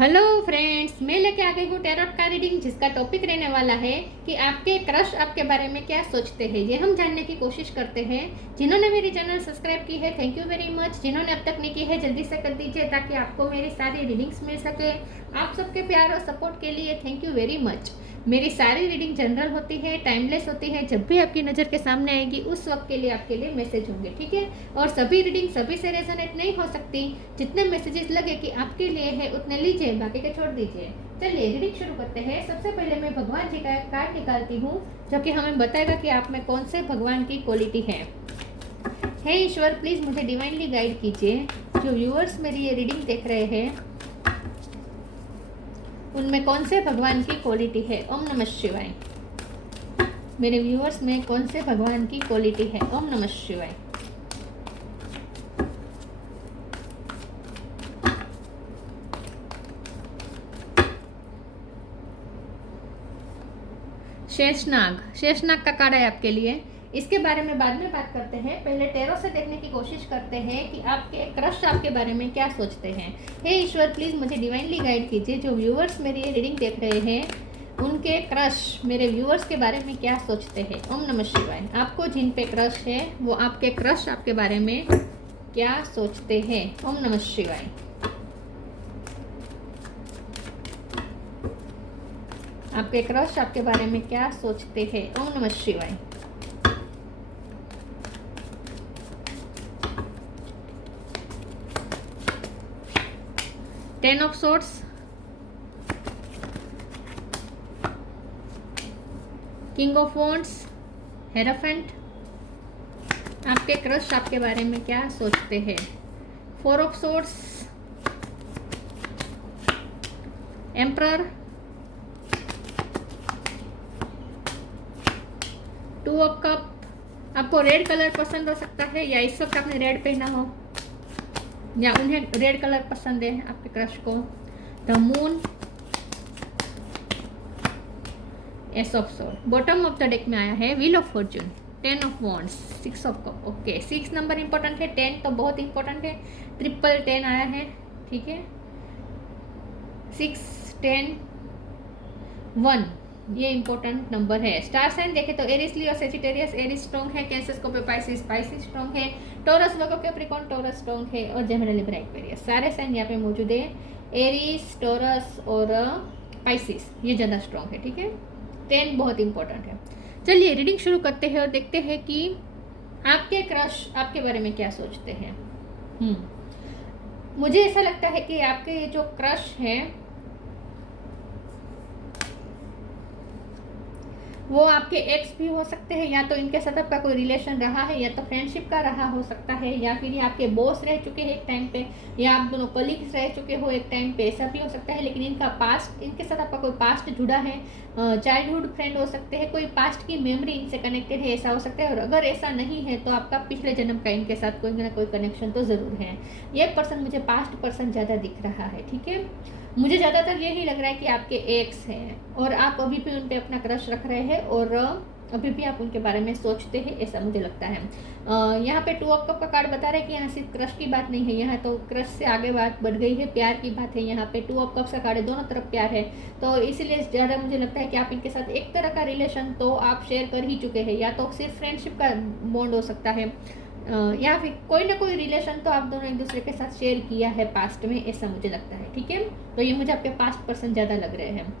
Hello friends, मैं लेके आ गई हूँ टैरोट का रीडिंग, जिसका टॉपिक रहने वाला है कि आपके क्रश आपके बारे में क्या सोचते हैं। ये हम जानने की कोशिश करते हैं। जिन्होंने मेरी चैनल सब्सक्राइब की है, थैंक यू वेरी मच। जिन्होंने अब तक नहीं की है, जल्दी से कर दीजिए ताकि आपको मेरी सारी रीडिंग्स मिल सके। आप सबके प्यार और सपोर्ट के लिए थैंक यू वेरी मच। मेरी सारी रीडिंग जनरल होती है, टाइमलेस होती है। जब भी आपकी नज़र के सामने आएगी उस वक्त के लिए आपके लिए मैसेज होंगे, ठीक है। और सभी रीडिंग सभी से रेजोनेट नहीं हो सकती। जितने मैसेजेस लगे कि आपके लिए है उतने लीजिए, बाकी के छोड़ दीजिए। चलिए रीडिंग शुरू करते हैं। सबसे पहले मैं भगवान जी का कार्ड निकालती हूँ, जो कि हमें बताएगा कि आप में कौन से भगवान की क्वालिटी है। हे ईश्वर, प्लीज़ मुझे डिवाइनली गाइड कीजिए। जो व्यूअर्स मेरी ये रीडिंग देख रहे हैं उनमें कौन से भगवान की क्वालिटी है। ओम नमः शिवाय। मेरे व्यूअर्स में कौन से भगवान की क्वालिटी है। ओम नमः शिवाय। शेषनाग का कार्ड है आपके लिए। इसके बारे में बाद में बात करते हैं। पहले टैरो से देखने की कोशिश करते हैं कि आपके क्रश आपके बारे में क्या सोचते हैं। हे ईश्वर, प्लीज़ मुझे डिवाइनली गाइड कीजिए। जो व्यूअर्स मेरी ये रीडिंग देख रहे हैं उनके क्रश मेरे व्यूअर्स के बारे में क्या सोचते हैं। ओम नमः शिवाय। आपको जिन पे क्रश है वो आपके क्रश आपके बारे में क्या सोचते हैं। ओम नमः शिवाय। आपके क्रश आपके बारे में क्या सोचते हैं। ओम नमः शिवाय। Ten of swords, king of wands, hierophant. आपके क्रश आपके बारे में क्या सोचते हैं। Four of swords, emperor, two of cup. आपको रेड कलर पसंद हो सकता है, या इस वक्त आपने रेड पहना हो, या उन्हें रेड कलर पसंद है आपके क्रश को। The moon, S of sword. Bottom of the deck में आया है wheel of Fortune, ten of wands, six of cup. Okay, 6 number important है, 10 तो बहुत इंपॉर्टेंट है। 10 आया है, ठीक है। 6, 10, 1 ये इंपॉर्टेंट नंबर है। स्टार साइन देखे तो एरिस, लियो, सेजिटेरियस। एरिस स्ट्रॉन्ग है, कैंसर, स्कॉर्पियो, पाइसिस स्ट्रॉन्ग है, टॉरस, वर्गो, कैप्रिकॉर्न, टॉरस स्ट्रॉन्ग है, और जेमिनी, लिब्रा, एक्वेरियस। सारे साइन यहाँ पे मौजूद है। एरिस, टॉरस और पाइसिस ये ज़्यादा स्ट्रॉन्ग है, ठीक है। 10 बहुत इंपॉर्टेंट है। चलिए रीडिंग शुरू करते हैं और देखते हैं कि आपके क्रश आपके बारे में क्या सोचते हैं। मुझे ऐसा लगता है कि आपके ये जो क्रश है वो आपके एक्स भी हो सकते हैं, या तो इनके साथ आपका कोई रिलेशन रहा है, या तो फ्रेंडशिप का रहा हो सकता है, या फिर ये आपके बॉस रह चुके हैं एक टाइम पे, या आप दोनों कलीग्स रह चुके हो एक टाइम पे, ऐसा भी हो सकता है। लेकिन इनका पास्ट, इनके साथ आपका कोई पास्ट जुड़ा है, चाइल्डहुड फ्रेंड हो सकते हैं, कोई पास्ट की मेमोरी इनसे कनेक्टेड है, ऐसा हो सकता है। और अगर ऐसा नहीं है तो आपका पिछले जन्म का इनके साथ कोई ना कोई कनेक्शन तो ज़रूर है। ये पर्सन, मुझे पास्ट पर्सन ज़्यादा दिख रहा है, ठीक है। मुझे ज़्यादातर यही लग रहा है कि आपके एक्स हैं और आप अभी भी उन पर अपना क्रश रख रहे हैं, और अभी भी आप उनके बारे में सोचते हैं, ऐसा मुझे लगता है। यहाँ पे 2 ऑफ कप का कार्ड बता रहा है कि यहाँ सिर्फ क्रश की बात नहीं है, यहाँ तो क्रश से आगे बात बढ़ गई है, प्यार की बात है। यहाँ पे 2 ऑफ कप्स का कार्ड है, दोनों तरफ प्यार है। तो इसीलिए ज़्यादा मुझे लगता है कि आप इनके साथ एक तरह का रिलेशन तो आप शेयर कर ही चुके हैं, या तो सिर्फ फ्रेंडशिप का बॉन्ड हो सकता है, या फिर कोई ना कोई रिलेशन तो आप दोनों एक दूसरे के साथ शेयर किया है पास्ट में, ऐसा मुझे लगता है, ठीक है। तो ये मुझे आपके पास्ट पर्सन ज़्यादा लग रहे हैं।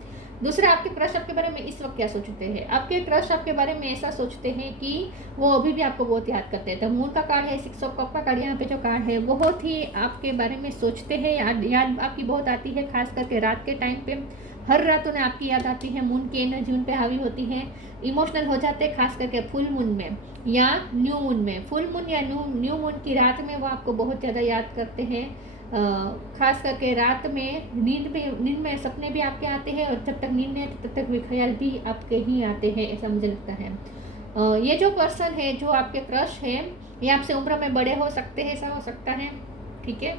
दूसरा, आपके क्रश आपके बारे में इस वक्त क्या सोचते हैं। आपके क्रश आपके बारे में ऐसा सोचते हैं कि वो अभी भी आपको बहुत याद करते हैं। द मून का कार्ड है, 6 ऑफ कप का कार्ड यहाँ पे जो कार्ड है, बहुत ही आपके बारे में सोचते हैं, याद आपकी बहुत आती है, खास करके रात के टाइम पे। हर रात उन्हें आपकी याद आती है, मून की एनर्जी उन पे हावी होती है, इमोशनल हो जाते हैं, खास करके फुल मून में या न्यू मून में। फुल मून या न्यू मून की रात में वो आपको बहुत ज़्यादा याद करते हैं। खास करके रात में नींद में सपने भी आपके आते हैं, और जब तक नींद में तब तक वे ख्याल भी आपके ही आते हैं, ऐसा मुझे लगता है। ये जो पर्सन है, जो आपके क्रश है, ये आपसे उम्र में बड़े हो सकते हैं, ऐसा हो सकता है, ठीक है।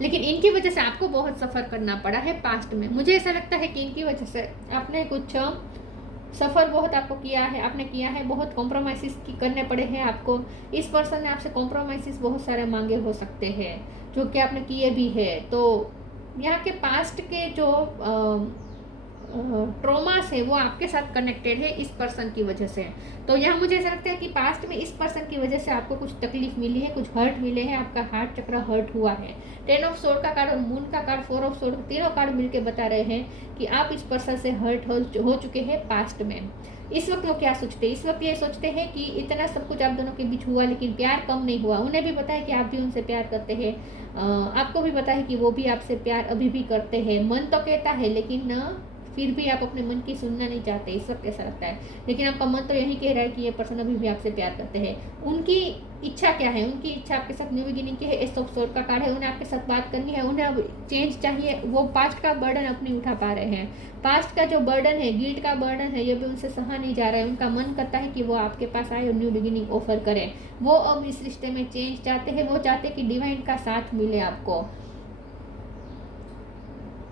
लेकिन इनकी वजह से आपको बहुत सफ़र करना पड़ा है पास्ट में। मुझे ऐसा लगता है कि इनकी वजह से आपने कुछ सफ़र बहुत आपको किया है, आपने किया है, बहुत कॉम्प्रोमाइज़ करने पड़े हैं आपको। इस पर्सन ने आपसे कॉम्प्रोमाइज़ बहुत सारे मांगे हो सकते हैं, जो कि आपने किए भी है। तो यहाँ के पास्ट के जो ट्रॉमास है वो आपके साथ कनेक्टेड है इस पर्सन की वजह से। तो यहाँ मुझे ऐसा लगता है कि पास्ट में इस पर्सन की वजह से आपको कुछ तकलीफ मिली है, कुछ हर्ट मिले हैं, आपका हार्ट चक्र हर्ट हुआ है। 10 ऑफ सोर्ड का कार्ड और मून का कार्ड, 4 ऑफ सोर्ड, तीनों कार्ड मिलके बता रहे हैं कि आप इस पर्सन से हर्ट हो चुके हैं पास्ट में। इस वक्त वो क्या सोचते हैं? इस वक्त ये सोचते हैं कि इतना सब कुछ आप दोनों के बीच हुआ लेकिन प्यार कम नहीं हुआ। उन्हें भी पता है कि आप भी उनसे प्यार करते हैं, आपको भी पता है कि वो भी आपसे प्यार अभी भी करते हैं। मन तो कहता है लेकिन फिर भी आप अपने मन की सुनना नहीं चाहते, इस वक्त ऐसा लगता है। लेकिन आपका मन तो यही कह रहा है कि ये पर्सन अभी भी आपसे प्यार करते हैं। उनकी इच्छा क्या है? उनकी इच्छा आपके साथ न्यू बिगिनिंग की है। एस ऑफ सोर्ड का कार्ड है, उन्हें आपके साथ बात करनी है, उन्हें अब चेंज चाहिए। वो पास्ट का बर्डन अपनी उठा पा रहे हैं। पास्ट का जो बर्डन है, गिल्ट का बर्डन है, ये भी उनसे सहा नहीं जा रहा है। उनका मन करता है कि वो आपके पास आए और न्यू बिगिनिंग ऑफर करें। वो अब इस रिश्ते में चेंज चाहते हैं। वो चाहते हैं कि डिवाइन का साथ मिले आपको।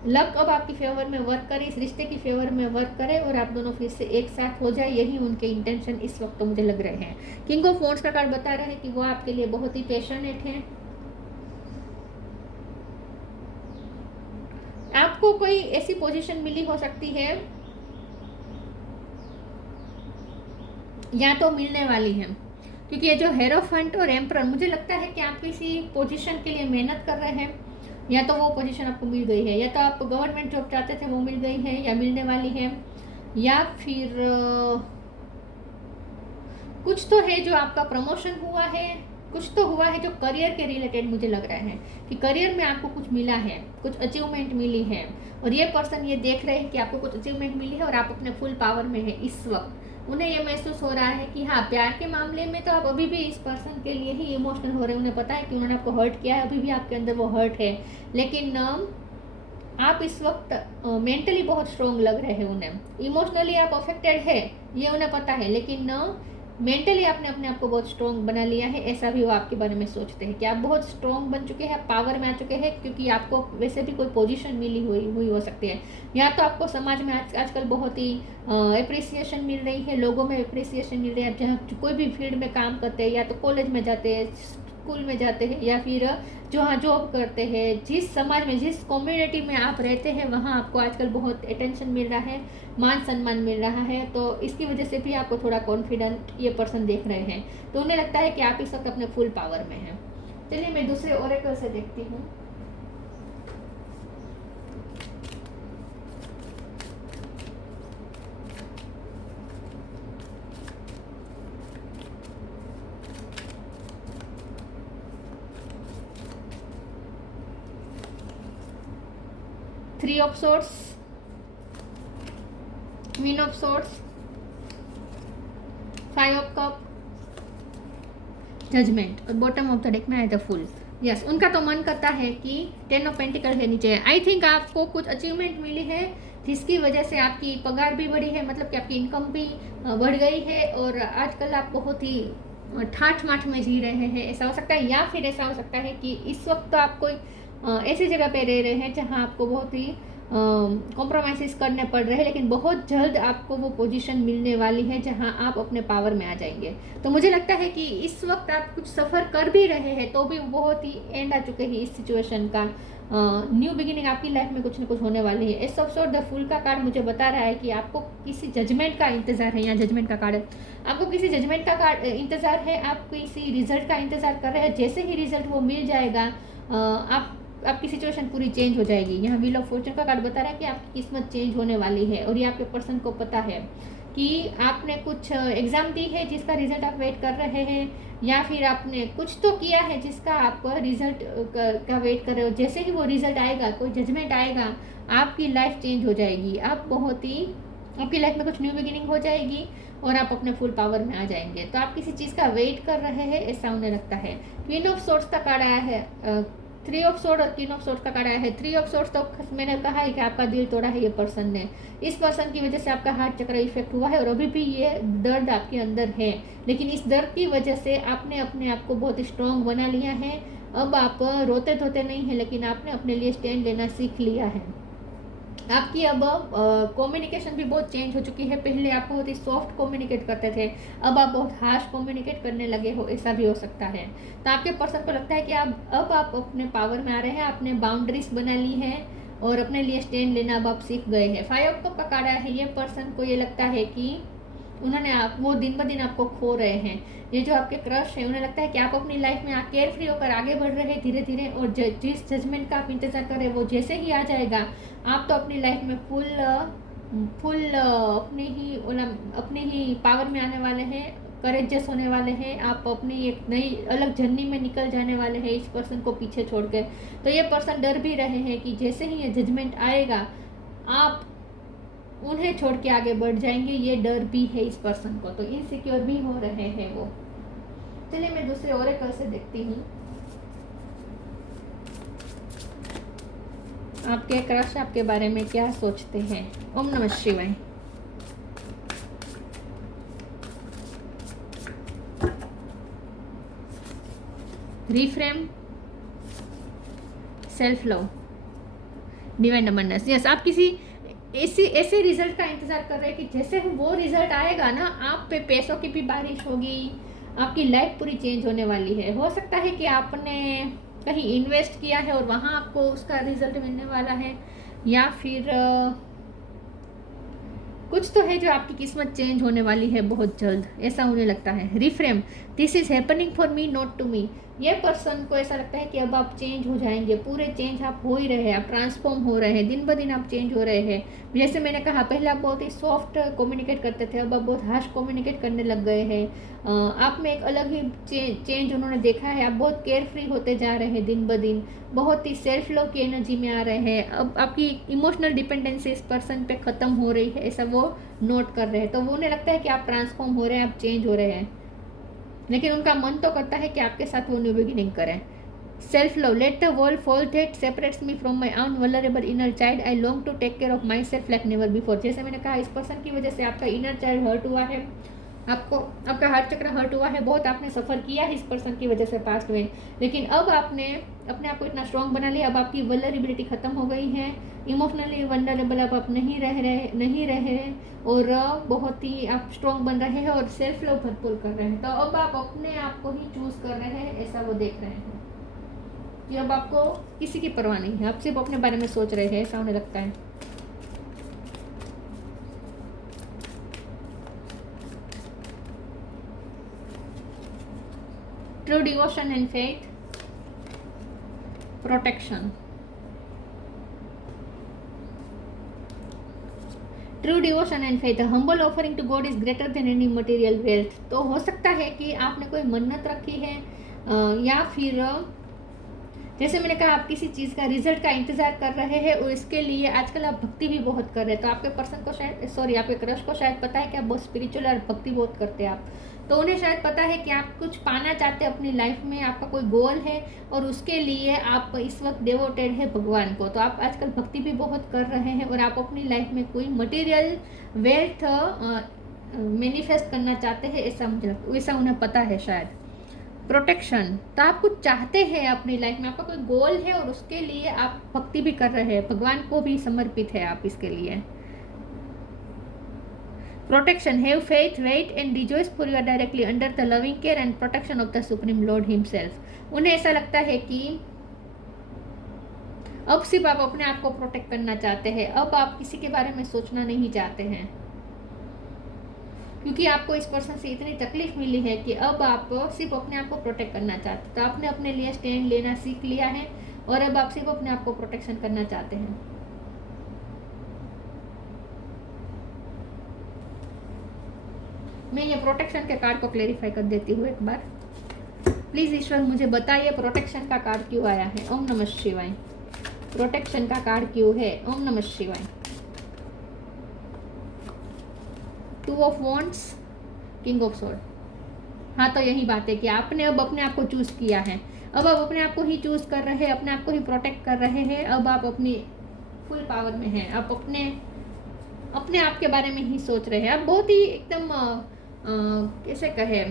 लक अब आपकी फेवर में वर्क करे, इस रिश्ते की फेवर में वर्क करे और आप दोनों फिर से एक साथ हो जाए। यही उनके इंटेंशन इस वक्त तो मुझे लग रहे हैं। किंग ऑफ वॉन्ड्स का कार्ड बता रहा है कि वो आपके लिए बहुत ही पैशनेट हैं। आपको कोई ऐसी पोजीशन मिली हो सकती है या तो मिलने वाली है, क्योंकि ये जो हेरोफेंट और एम्परर, मुझे लगता है कि आप किसी पोजीशन के लिए मेहनत कर रहे हैं। या तो वो पोजीशन आपको मिल गई है, या तो आप गवर्नमेंट जॉब चाहते थे वो मिल गई है या मिलने वाली है, या फिर कुछ तो है जो आपका प्रमोशन हुआ है, कुछ तो हुआ है जो करियर के रिलेटेड मुझे लग रहा है कि करियर में आपको कुछ मिला है, कुछ अचीवमेंट मिली है। और ये पर्सन ये देख रहे हैं कि आपको कुछ अचीवमेंट मिली है और आप अपने फुल पावर में है इस वक्त। उन्हें ये महसूस हो रहा है कि हाँ, प्यार के मामले में तो आप अभी भी इस पर्सन के लिए ही इमोशनल हो रहे हैं। उन्हें पता है कि उन्होंने आपको हर्ट किया है, अभी भी आपके अंदर वो हर्ट है, लेकिन आप इस वक्त मेंटली बहुत स्ट्रोंग लग रहे हैं उन्हें। इमोशनली आप अफेक्टेड है, ये उन्हें पता है, लेकिन मेंटली आपने अपने आप को बहुत स्ट्रोंग बना लिया है। ऐसा भी वो आपके बारे में सोचते हैं कि आप बहुत स्ट्रोंग बन चुके हैं, पावर में आ चुके हैं, क्योंकि आपको वैसे भी कोई पोजीशन मिली हुई हो सकती है। या तो आपको समाज में आजकल बहुत ही एप्रिसिएशन मिल रही है, लोगों में एप्रिसिएशन मिल रही है। आप जहाँ कोई भी फील्ड में काम करते हैं, या तो कॉलेज में जाते हैं, स्कूल में जाते हैं, या फिर जहाँ जॉब करते हैं, जिस समाज में, जिस कम्युनिटी में आप रहते हैं, वहाँ आपको आजकल बहुत अटेंशन मिल रहा है, मान सम्मान मिल रहा है। तो इसकी वजह से भी आपको थोड़ा कॉन्फिडेंट ये पर्सन देख रहे हैं। तो उन्हें लगता है कि आप इस वक्त अपने फुल पावर में हैं। चलिए मैं दूसरे ओरेकल से देखती हूँ। Three of swords, queen of swords, 5 of cup, judgement, और बॉटम ऑफ द डेक में आया था फुल। यस, उनका तो मन करता है कि 10 ऑफ पेंटिकल है नीचे। आई थिंक आपको कुछ अचीवमेंट मिली है जिसकी वजह से आपकी पगार भी बढ़ी है, मतलब कि आपकी इनकम भी बढ़ गई है। और आजकल आप बहुत ही ठाठ माठ में जी रहे हैं, ऐसा हो सकता है। या फिर ऐसा हो सकता है कि इस वक्त तो आप कोई ऐसी जगह पे रह रहे हैं जहां आपको बहुत ही कॉम्प्रोमाइज़ करने पड़ रहे हैं, लेकिन बहुत जल्द आपको वो पोजीशन मिलने वाली है जहां आप अपने पावर में आ जाएंगे। तो मुझे लगता है कि इस वक्त आप कुछ सफ़र कर भी रहे हैं तो भी बहुत ही एंड आ चुके हैं इस सिचुएशन का। न्यू बिगिनिंग आपकी लाइफ में कुछ न कुछ होने वाली है। Ace of sword, the fool का कार्ड मुझे बता रहा है कि आपको किसी जजमेंट का इंतजार है। यहाँ जजमेंट का कार्ड है, आपको किसी जजमेंट का कार्ड इंतजार है, आप किसी रिजल्ट का इंतजार कर रहे हैं। जैसे ही रिजल्ट वो मिल जाएगा आपकी सिचुएशन पूरी चेंज हो जाएगी। यहाँ व्हील ऑफ फॉर्चून का कार्ड बता रहा है कि आपकी किस्मत चेंज होने वाली है। और ये आपके पर्सन को पता है कि आपने कुछ एग्ज़ाम दी है जिसका रिजल्ट आप वेट कर रहे हैं, या फिर आपने कुछ तो किया है जिसका आप रिजल्ट का वेट कर रहे हो। जैसे ही वो रिजल्ट आएगा, कोई जजमेंट आएगा, आपकी लाइफ चेंज हो जाएगी। आप बहुत ही, आपकी लाइफ में कुछ न्यू बिगिनिंग हो जाएगी और आप अपने फुल पावर में आ जाएंगे। तो आप किसी चीज़ का वेट कर रहे हैं, ऐसा उन्हें लगता है। क्वीन ऑफ सोर्ड्स का कार्ड आया है, 3 ऑफ सोर्ड और 3 ऑफ सोर्ड का कार्ड आया है। 3 ऑफ सोर्ड्स तो मैंने कहा है कि आपका दिल तोड़ा है ये पर्सन ने। इस पर्सन की वजह से आपका हार्ट चक्र इफेक्ट हुआ है और अभी भी ये दर्द आपके अंदर है, लेकिन इस दर्द की वजह से आपने अपने आप को बहुत स्ट्रॉन्ग बना लिया है। अब आप रोते धोते नहीं हैं, लेकिन आपने अपने लिए स्टैंड लेना सीख लिया है। आपकी अब कम्युनिकेशन भी बहुत चेंज हो चुकी है। पहले आप बहुत ही सॉफ्ट कम्युनिकेट करते थे, अब आप बहुत हार्श कम्युनिकेट करने लगे हो, ऐसा भी हो सकता है। तो आपके पर्सन को लगता है कि आप अपने पावर में आ रहे हैं, आपने बाउंड्रीज बना ली है और अपने लिए स्टैंड लेना अब आप सीख गए हैं। 5 ऑफ कप का कार्ड आया है। ये पर्सन को ये लगता है कि वो दिन ब दिन आपको खो रहे हैं। ये जो आपके क्रश है, उन्हें लगता है कि आप अपनी लाइफ में केयर फ्री होकर आगे बढ़ रहे हैं धीरे धीरे, और जिस जजमेंट का आप इंतजार कर रहे हैं वो जैसे ही आ जाएगा, आप तो अपनी लाइफ में फुल अपने ही पावर में आने वाले हैं, करेजियस होने वाले हैं। आप अपनी एक नई अलग जर्नी में निकल जाने वाले हैं इस पर्सन को पीछे छोड़कर। तो ये पर्सन डर भी रहे हैं कि जैसे ही ये जजमेंट आएगा आप उन्हें छोड़ के आगे बढ़ जाएंगे। ये डर भी है इस पर्सन को, तो इनसिक्योर भी हो रहे हैं वो। चलिए मैं दूसरे ओरेकल से देखती हूँ आपके क्रश आपके बारे में क्या सोचते हैं। ओम नमः शिवाय। Reframe, self love, divine abundance. Yes, आप किसी ऐसे रिजल्ट का इंतजार कर रहे हैं कि जैसे वो रिजल्ट आएगा ना, आप पे पैसों की भी बारिश होगी, आपकी लाइफ पूरी चेंज होने वाली है। हो सकता है कि आपने कहीं इन्वेस्ट किया है और वहाँ आपको उसका रिजल्ट मिलने वाला है, या फिर कुछ तो है जो आपकी किस्मत चेंज होने वाली है बहुत जल्द, ऐसा उन्हें लगता है। Reframe, this is happening for me not to me. ये पर्सन को ऐसा लगता है कि अब आप चेंज हो जाएंगे, पूरे चेंज आप हो ही रहे हैं, आप ट्रांसफॉर्म हो रहे हैं, दिन ब दिन आप चेंज हो रहे हैं। जैसे मैंने कहा, पहले आप बहुत ही सॉफ्ट कम्युनिकेट करते थे, अब आप बहुत हार्श कम्युनिकेट करने लग गए हैं। आप में एक अलग ही चेंज उन्होंने देखा है। आप बहुत केयर फ्री होते जा रहे हैं दिन ब दिन, बहुत ही सेल्फ लव की एनर्जी में आ रहे हैं। अब आपकी इमोशनल डिपेंडेंसी इस पर्सन पे ख़त्म हो रही है, ऐसा वो नोट कर रहे हैं। तो वो उन्हें लगता है कि आप ट्रांसफॉर्म हो रहे हैं, आप चेंज हो रहे हैं, लेकिन उनका मन तो करता है कि आपके साथ वो न्यू बिगिनिंग करें। Self love, let the world fall that separates me from my un vulnerable inner child, I long to take care of myself like never before. जैसे मैंने कहा, इस पर्सन की वजह से आपका इनर चाइल्ड हर्ट हुआ है, आपका हार्ट चक्र हर्ट हुआ है, बहुत आपने सफ़र किया है इस पर्सन की वजह से पास्ट में, लेकिन अब आपने अपने आप को इतना स्ट्रॉन्ग बना लिया। अब आपकी वल्नरेबिलिटी ख़त्म हो गई है, इमोशनली वल्नरेबल अब आप नहीं रहे और बहुत ही आप स्ट्रॉन्ग बन रहे हैं और सेल्फ लव भरपूर कर रहे हैं। तो अब आप अपने आप को ही चूज़ कर रहे हैं, ऐसा वो देख रहे हैं कि अब आपको किसी की परवाह नहीं है, आप सिर्फ अपने बारे में सोच रहे हैं, ऐसा उन्हें लगता है। True devotion and faith, protection. True devotion and faith, humble offering to God is greater than any material wealth. तो हो सकता है कि आपने कोई मन्नत रखी है, या फिर जैसे मैंने कहा, आप किसी चीज़ का रिजल्ट का इंतजार कर रहे हैं और इसके लिए आजकल आप भक्ति भी बहुत कर रहे हैं। तो आपके पर्सन को आपके क्रश को शायद पता है कि आप बहुत स्पिरिचुअल और भक्ति बहुत करते हैं आप, तो उन्हें शायद पता है कि आप कुछ पाना चाहते हैं अपनी लाइफ में, आपका कोई गोल है और उसके लिए आप इस वक्त डिवोटेड है भगवान को। तो आप आजकल भक्ति भी बहुत कर रहे हैं और आप अपनी लाइफ में कोई मटेरियल वेल्थ मैनिफेस्ट करना चाहते हैं, ऐसा उन्हें पता है शायद। प्रोटेक्शन, तो आप कुछ चाहते हैं अपनी लाइफ में, आपका कोई गोल है और उसके लिए आप भक्ति भी कर रहे हैं, भगवान को भी समर्पित है आप इसके लिए। Protection, have faith, wait and rejoice for you are directly under the loving care and protection of the supreme Lord himself. उन्हें ऐसा लगता है कि अब सिर्फ आप अपने आप को प्रोटेक्ट करना चाहते हैं, अब आप किसी के बारे में सोचना नहीं चाहते हैं, क्योंकि आपको इस पर्सन से इतनी तकलीफ मिली है कि अब आप सिर्फ अपने आप को प्रोटेक्ट करना चाहते हैं। तो आपने अपने लिए स्टैंड लेना सीख लिया है और अब आप सिर्फ अपने आप को प्रोटेक्शन करना चाहते हैं। मैं ये प्रोटेक्शन के कार्ड को क्लेरिफाई कर देती हूँ एक बार। प्लीज़ ईश्वर मुझे बताइए प्रोटेक्शन का कार्ड क्यों आया है। ओम नमः शिवाय। प्रोटेक्शन का कार्ड क्यों है। ओम नमः शिवाय। 2 of wands, king of sword. हाँ, तो यही बात है कि आपने अब अपने आप को चूज़ किया है, अब आप अपने आप को ही चूज़ कर रहे हैं, अपने आप को ही प्रोटेक्ट कर रहे हैं। अब आप अपनी फुल पावर में हैं, आप अपने आप के बारे में ही सोच रहे हैं। आप बहुत ही एकदम कैसे कहे,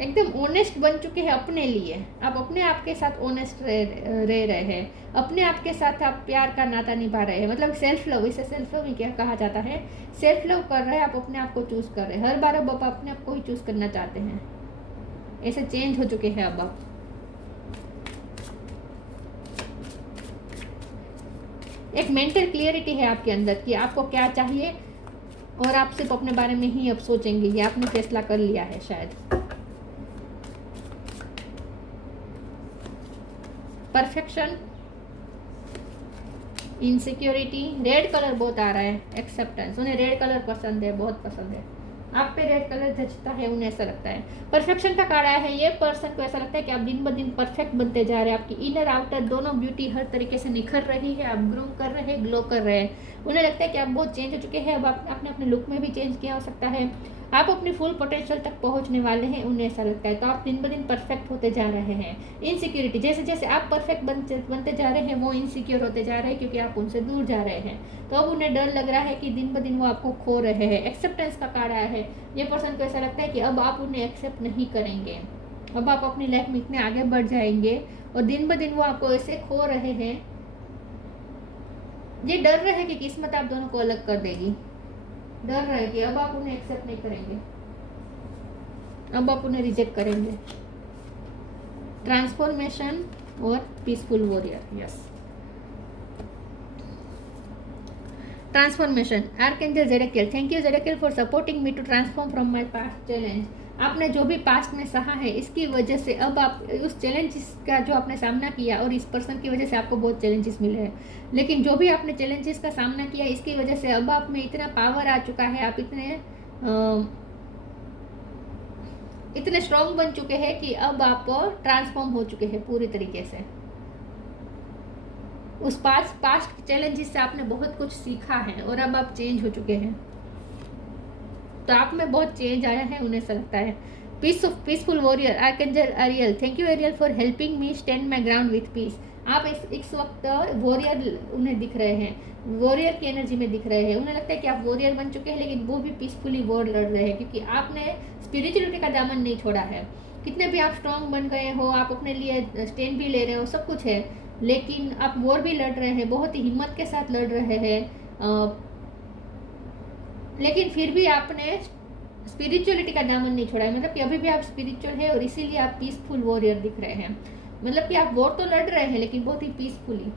एकदम ऑनेस्ट बन चुके हैं अपने लिए। आप अपने आप के साथ ऑनेस्ट रह रहे हैं, अपने आप के साथ आप प्यार का नाता निभा रहे हैं। मतलब सेल्फ लव, इसे सेल्फ लव ही क्या कहा जाता है। सेल्फ लव कर रहे हैं, आप अपने आप को चूज़ कर रहे हैं। हर बार अब आप अपने आप को ही चूज़ करना चाहते हैं। ऐसे चेंज हो चुके हैं अब आप। एक मेंटल क्लियरिटी है आपके अंदर कि आपको क्या चाहिए, और आप सिर्फ अपने बारे में ही अब सोचेंगे। ये आपने फैसला कर लिया है शायद। परफेक्शन, इनसिक्योरिटी, रेड कलर बहुत आ रहा है। एक्सेप्टेंस, उन्हें रेड कलर पसंद है, बहुत पसंद है। आप पे रेड कलर जचता है, उन्हें ऐसा लगता है। परफेक्शन का कार्ड आया है। ये पर्सन को ऐसा लगता है कि आप दिन ब दिन परफेक्ट बनते जा रहे हैं। आपकी इनर आउटर दोनों ब्यूटी हर तरीके से निखर रही है। आप ग्रूम कर रहे हैं, ग्लो कर रहे हैं। उन्हें लगता है कि आप बहुत चेंज हो चुके हैं। अब आपने अपने लुक में भी चेंज किया हो सकता है। आप अपनी फुल पोटेंशियल तक पहुंचने वाले हैं, उन्हें ऐसा लगता है। तो आप दिन ब दिन परफेक्ट होते जा रहे हैं। इनसिक्योरिटी, जैसे जैसे आप परफेक्ट बनते जा रहे हैं, वो इनसिक्योर होते जा रहे हैं, क्योंकि आप उनसे दूर जा रहे हैं। तो अब उन्हें डर लग रहा है कि दिन ब दिन वो आपको खो रहे हैं। एक्सेप्टेंस का कार्ड आया है। ये पर्सन को ऐसा लगता है कि अब आप उन्हें एक्सेप्ट नहीं करेंगे। अब आप अपनी लाइफ में इतने आगे बढ़ जाएंगे, और दिन ब दिन वो आपको ऐसे खो रहे हैं। ये डर रहे हैं कि किस्मत आप दोनों को अलग कर देगी। डर रहे हैं कि अब आप उन्हें एक्सेप्ट नहीं करेंगे, अब आप उन्हें रिजेक्ट करेंगे। ट्रांसफॉर्मेशन और peaceful warrior, yes. Transformation, archangel Zadkiel, thank you Zadkiel for supporting me to transform from my past challenge. आपने जो भी पास्ट में सहा है, इसकी वजह से अब आप उस चैलेंजेस का जो आपने सामना किया, और इस पर्सन की वजह से आपको बहुत चैलेंजेस मिले हैं, लेकिन जो भी आपने चैलेंजेस का सामना किया, इसकी वजह से अब आप में इतना पावर आ चुका है। आप इतने स्ट्रॉन्ग बन चुके हैं कि अब आप ट्रांसफॉर्म हो चुके हैं पूरी तरीके से। उस पास्ट चैलेंजेस से आपने बहुत कुछ सीखा है, और अब आप चेंज हो चुके हैं। तो आप में बहुत चेंज आया है, उन्हें ऐसा लगता है। Peaceful warrior, archangel Ariel, thank you Ariel for helping me stand my ground with peace. आप इस वक्त वॉरियर उन्हें दिख रहे हैं, वॉरियर की एनर्जी में दिख रहे हैं। उन्हें लगता है कि आप वॉरियर बन चुके हैं, लेकिन वो भी पीसफुली वॉर लड़ रहे हैं, क्योंकि आपने स्पिरिचुअलिटी का दामन नहीं छोड़ा है। कितने भी आप स्ट्रांग बन गए हो, आप अपने लिए स्टैंड भी ले रहे हो, सब कुछ है, लेकिन आप वॉर भी लड़ रहे हैं, बहुत ही हिम्मत के साथ लड़ रहे हैं। लेकिन फिर भी आपने स्पिरिचुअलिटी का दामन नहीं छोड़ा है। मतलब कि अभी भी आप स्पिरिचुअल है, और इसीलिए आप पीसफुल वॉरियर दिख रहे हैं। मतलब कि आप वॉर तो लड़ रहे हैं, लेकिन बहुत ही पीसफुली।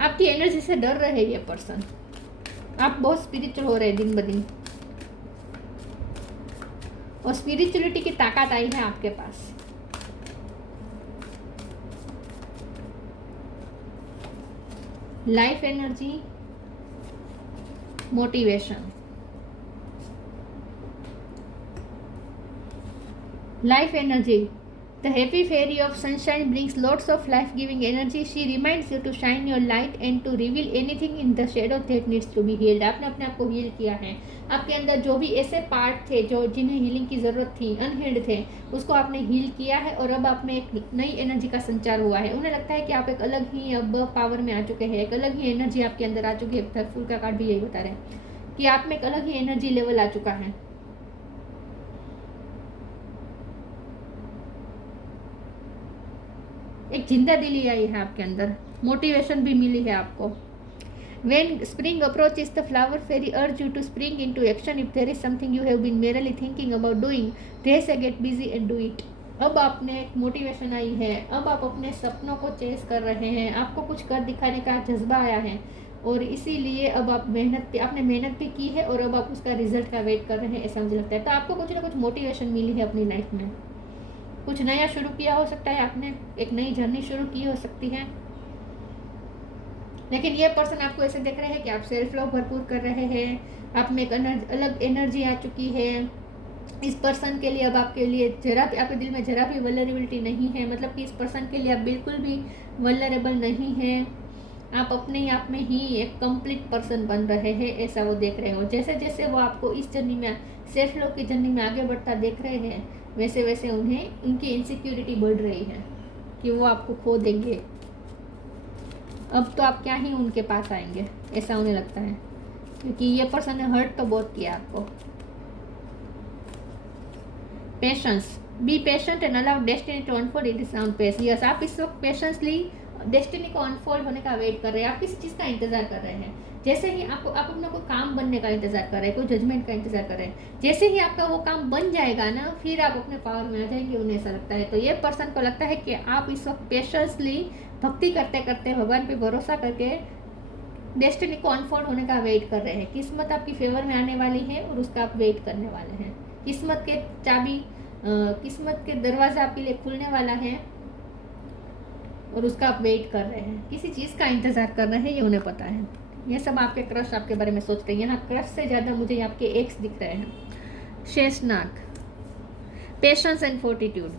आपकी एनर्जी से डर रहे हैं ये पर्सन। आप बहुत स्पिरिचुअल हो रहे हैं दिन ब दिन, और स्पिरिचुअलिटी की ताकत आई है आपके पास। Life energy, motivation, life energy, the happy fairy of sunshine brings lots of life giving energy. She reminds you to shine your light and to reveal anything in the shadow that needs to be healed. आपने अपने आप को heal किया है। आपके अंदर जो भी ऐसे पार्ट थे जो जिन्हें हीलिंग की ज़रूरत थी, अनहील्ड थे, उसको आपने हील किया है, और अब आप में एक नई एनर्जी का संचार हुआ है। उन्हें लगता है कि आप एक अलग ही अब पावर में आ चुके हैं, एक अलग ही एनर्जी आपके अंदर आ चुकी है। फूल का कार्ड भी यही बता रहे हैं कि आप में एक अलग ही एनर्जी लेवल आ चुका है। एक जिंदा दिली आई है आपके अंदर, मोटिवेशन भी मिली है आपको। When spring approaches, the flower fairy urge you to spring into action. If there is something you have been merely thinking about doing, they say get busy and do it. अब आपने एक motivation I है, अब आप अपने सपनों को chess कर रहे हैं, आपको कुछ कर दिखाने का जज्बा आया है, और इसीलिए अब आप आपने मेहनत भी की है, और अब आप उसका रिजल्ट का वेट कर रहे हैं, ऐसा मुझे लगता है। तो आपको कुछ ना कुछ मोटिवेशन मिली है अपनी लाइफ में। कुछ नया शुरू किया हो सकता है, आपने एक नई जर्नी शुरू की हो सकती है। लेकिन ये पर्सन आपको ऐसे देख रहे हैं कि आप सेल्फ लव भरपूर कर रहे हैं, आप में एक अलग एनर्जी आ चुकी है। इस पर्सन के लिए अब आपके लिए जरा भी, आपके दिल में जरा भी वल्नरेबिलिटी नहीं है। मतलब कि इस पर्सन के लिए आप बिल्कुल भी वल्नरेबल नहीं है। आप अपने आप में ही एक कंप्लीट पर्सन बन रहे हैं, ऐसा वो देख रहे हो। जैसे जैसे वो आपको इस जर्नी में, सेल्फ लव की जर्नी में आगे बढ़ता देख रहे हैं, वैसे वैसे उन्हें उनकी इनसिक्योरिटी बढ़ रही है कि वो आपको खो देंगे। अब तो आप क्या ही उनके पास आएंगे, ऐसा उन्हें लगता है, क्योंकि ये पर्सन ने हर्ट तो बहुत किया आपको। Patience, be patient and allow destiny to unfold in its own pace. Yes, आप इस वक्त पेशेंसली डेस्टिनी को अनफोल्ड होने का वेट कर रहे हैं, आप किसी चीज़ का इंतजार कर रहे हैं। जैसे ही आप अपना कोई काम बनने का इंतजार कर रहे हैं, कोई जजमेंट का इंतजार कर रहे हैं, जैसे ही आपका वो काम बन जाएगा ना, फिर आप अपने पावर में आ जाएंगे, उन्हें ऐसा लगता है। तो ये पर्सन को लगता है कि आप इस वक्त पेशेंसली भक्ति करते करते भगवान पे भरोसा करके डेस्टिनी को अनफोल्ड होने का वेट कर रहे हैं। किस्मत आपकी फेवर में आने वाली है और उसका आप वेट करने वाले हैं। किस्मत के चाबी, किस्मत के दरवाजा आपके लिए खुलने वाला है और उसका आप वेट कर रहे हैं, किसी चीज़ का इंतज़ार कर रहे हैं, ये उन्हें पता है। ये सब आपके क्रश आपके बारे में सोचते हैं। यहाँ क्रश से ज़्यादा मुझे आपके एक्स दिख रहे हैं। Sheshnag, patience and fortitude.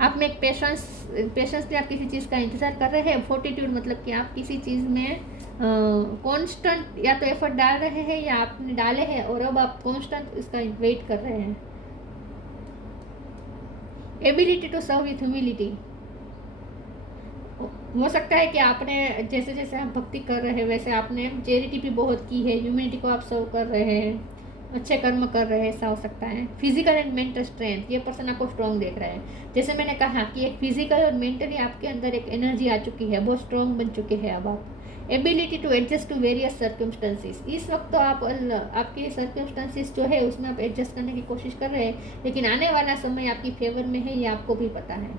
आप में एक पेशेंसली आप किसी चीज़ का इंतज़ार कर रहे हैं। फोर्टिट्यूड मतलब कि आप किसी चीज़ में कांस्टेंट या तो एफर्ट डाल रहे हैं या आपने डाले हैं और अब आप कांस्टेंट इसका वेट कर रहे हैं। Ability to serve with humility, हो सकता है कि आपने जैसे जैसे आप भक्ति कर रहे हैं वैसे आपने चैरिटी भी बहुत की है, ह्यूमैनिटी को आप सर्व कर रहे हैं, अच्छे कर्म कर रहे हैं, ऐसा हो सकता है। फिजिकल एंड मेंटल स्ट्रेंथ, ये पर्सन आपको स्ट्रॉन्ग देख रहा है। जैसे मैंने कहा कि एक फिजिकल और मेंटली आपके अंदर एक एनर्जी आ चुकी है, बहुत स्ट्रॉन्ग बन चुके हैं अब आप। Ability to adjust to various circumstances, इस वक्त तो आप आपके सर्कमस्टेंसेस जो है उसमें आप एडजस्ट करने की कोशिश कर रहे हैं, लेकिन आने वाला समय आपकी फेवर में है, ये आपको भी पता है।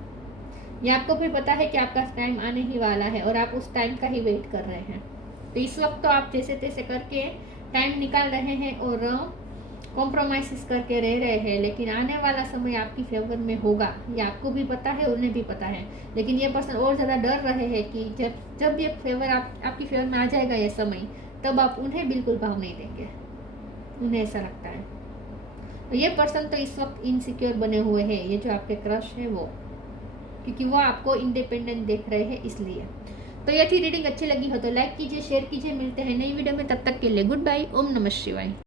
ये आपको भी पता है कि आपका टाइम आने ही वाला है और आप उस टाइम का ही वेट कर रहे हैं। तो इस वक्त तो आप जैसे तैसे करके टाइम निकाल रहे हैं और कॉम्प्रोमाइज़ करके रह रहे हैं, लेकिन आने वाला समय आपकी फेवर में होगा, ये आपको भी पता है, उन्हें भी पता है। लेकिन ये पर्सन और ज़्यादा डर रहे हैं कि जब ये फेवर आपकी फेवर में आ जाएगा ये समय, तब आप उन्हें बिल्कुल भाव नहीं देंगे, उन्हें ऐसा लगता है। तो ये पर्सन तो इस वक्त इनसिक्योर बने हुए हैं, ये जो आपके क्रश है वो, क्योंकि वो आपको इंडिपेंडेंट देख रहे हैं इसलिए। तो ये थी रीडिंग, अच्छी लगी हो तो लाइक कीजिए, शेयर कीजिए। मिलते हैं नई वीडियो में, तब तक के लिए गुड बाय। ओम नमः शिवाय।